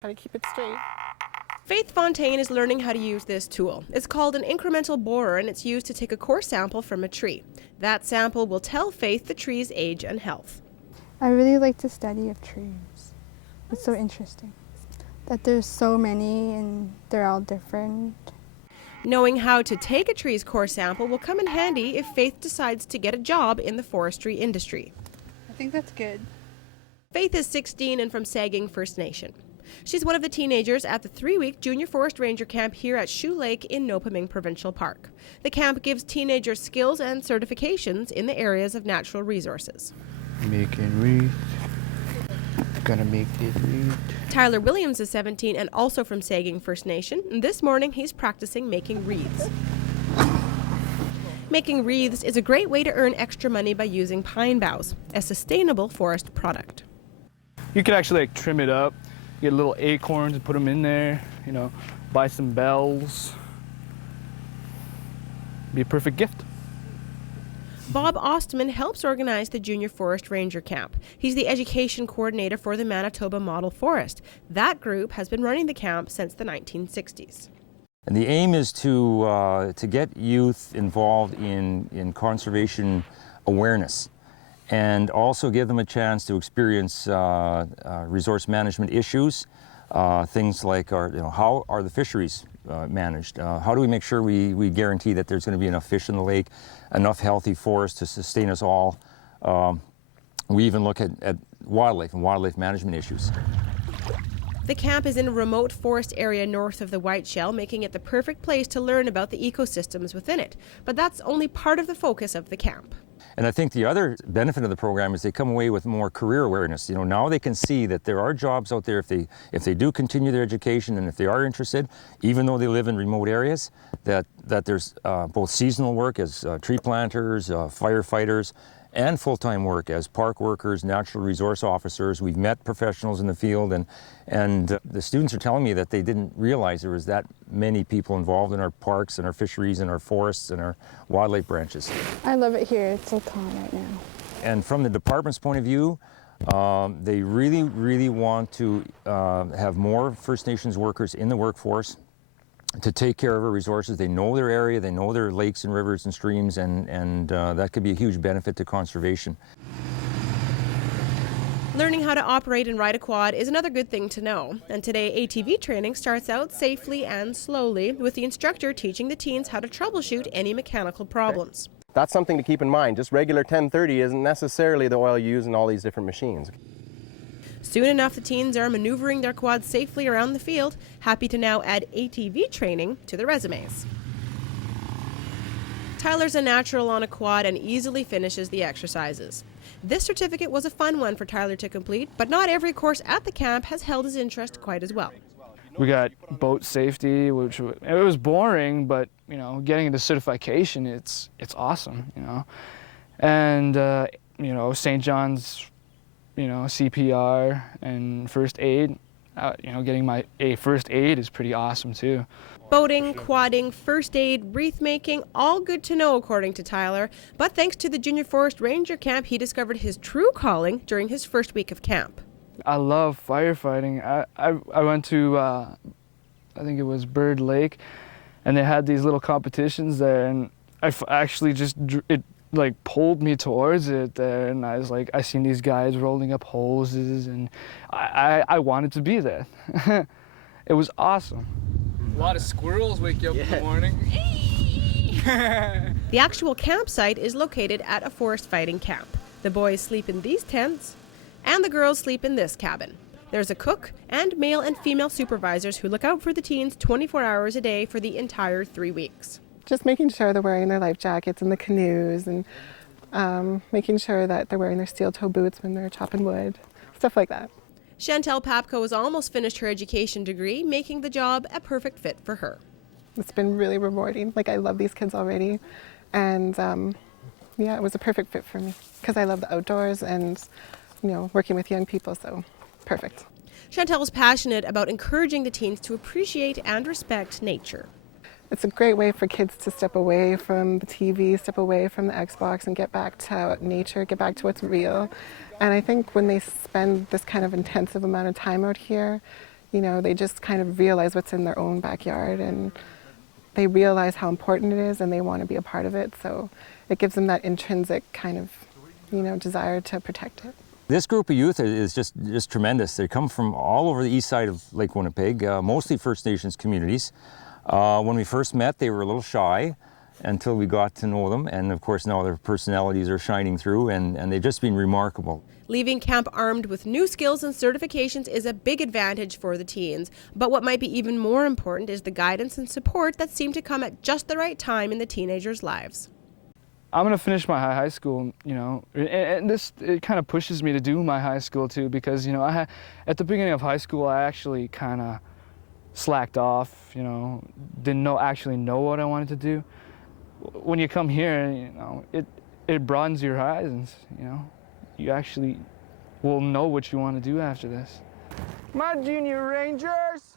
How to keep it straight. Faith Fontaine is learning how to use this tool. It's called an incremental borer, and it's used to take a core sample from a tree. That sample will tell Faith the tree's age and health. I really like the study of trees. It's so interesting that there's so many and they're all different. Knowing how to take a tree's core sample will come in handy if Faith decides to get a job in the forestry industry. I think that's good. Faith is 16 and from Saging First Nation. She's one of the teenagers at the 3-week Junior Forest Ranger Camp here at Shoe Lake in Nopaming Provincial Park. The camp gives teenagers skills and certifications in the areas of natural resources. Making wreath. Gonna make this wreath. Tyler Williams is 17 and also from Saging First Nation. And this morning he's practicing making wreaths. Making wreaths is a great way to earn extra money by using pine boughs, a sustainable forest product. You can actually trim it up, get little acorns and put them in there, buy some bells. Be a perfect gift. Bob Ostman helps organize the Junior Forest Ranger Camp. He's the education coordinator for the Manitoba Model Forest. That group has been running the camp since the 1960s. And the aim is to get youth involved in conservation awareness and also give them a chance to experience resource management issues, things like how are the fisheries managed? How do we make sure we guarantee that there's going to be enough fish in the lake, enough healthy forest to sustain us all? We even look at wildlife and wildlife management issues. The camp is in a remote forest area north of the Whiteshell, making it the perfect place to learn about the ecosystems within it. But that's only part of the focus of the camp. And I think the other benefit of the program is they come away with more career awareness. Now they can see that there are jobs out there if they do continue their education and if they are interested, even though they live in remote areas, that there's both seasonal work as tree planters, firefighters, and full-time work as park workers, natural resource officers. We've met professionals in the field, and the students are telling me that they didn't realize there was that many people involved in our parks and our fisheries and our forests and our wildlife branches. I love it here. It's so calm right now. And from the department's point of view, they really, really want to have more First Nations workers in the workforce to take care of our resources. They know their area, they know their lakes and rivers and streams, and that could be a huge benefit to conservation. Learning how to operate and ride a quad is another good thing to know. And today, ATV training starts out safely and slowly, with the instructor teaching the teens how to troubleshoot any mechanical problems. That's something to keep in mind. Just regular 1030 isn't necessarily the oil used in all these different machines. Soon enough, the teens are maneuvering their quads safely around the field, happy to now add ATV training to their resumes. Tyler's a natural on a quad and easily finishes the exercises. This certificate was a fun one for Tyler to complete, but not every course at the camp has held his interest quite as well. We got boat safety, which it was boring, but getting the certification, it's awesome, And St. John's, CPR and first aid. Getting my first aid is pretty awesome too. Boating, quadding, first aid, wreath making, all good to know according to Tyler. But thanks to the Junior Forest Ranger Camp, he discovered his true calling during his first week of camp. I love firefighting. I went to, I think it was Bird Lake, and they had these little competitions there, and I actually it pulled me towards it there, and I was like, I seen these guys rolling up hoses, and I wanted to be there. It was awesome. A lot of squirrels wake you up in the morning. The actual campsite is located at a forest fighting camp. The boys sleep in these tents, and the girls sleep in this cabin. There's a cook and male and female supervisors who look out for the teens 24 hours a day for the entire 3 weeks. Just making sure they're wearing their life jackets in the canoes and making sure that they're wearing their steel toe boots when they're chopping wood, stuff like that. Chantel Papko has almost finished her education degree, making the job a perfect fit for her. It's been really rewarding. I love these kids already. And it was a perfect fit for me because I love the outdoors and, working with young people, so perfect. Chantel is passionate about encouraging the teens to appreciate and respect nature. It's a great way for kids to step away from the TV, step away from the Xbox and get back to nature, get back to what's real. And I think when they spend this kind of intensive amount of time out here, You know, they just kind of realize what's in their own backyard, and they realize how important it is, and they want to be a part of it. So it gives them that intrinsic kind of, you know, desire to protect it. This group of youth is just tremendous. They come from all over the east side of Lake Winnipeg, mostly First Nations communities. When we first met, they were a little shy until we got to know them, and of course now their personalities are shining through, and they've just been remarkable. Leaving camp armed with new skills and certifications is a big advantage for the teens. But what might be even more important is the guidance and support that seem to come at just the right time in the teenagers' lives. I'm gonna finish my high school, you know, and this, it kind of pushes me to do my high school too, because, you know, at the beginning of high school, I actually kind of slacked off, you know, didn't actually know what I wanted to do. When you come here, you know, it broadens your horizons, you know. You actually will know what you want to do after this. My Junior Rangers!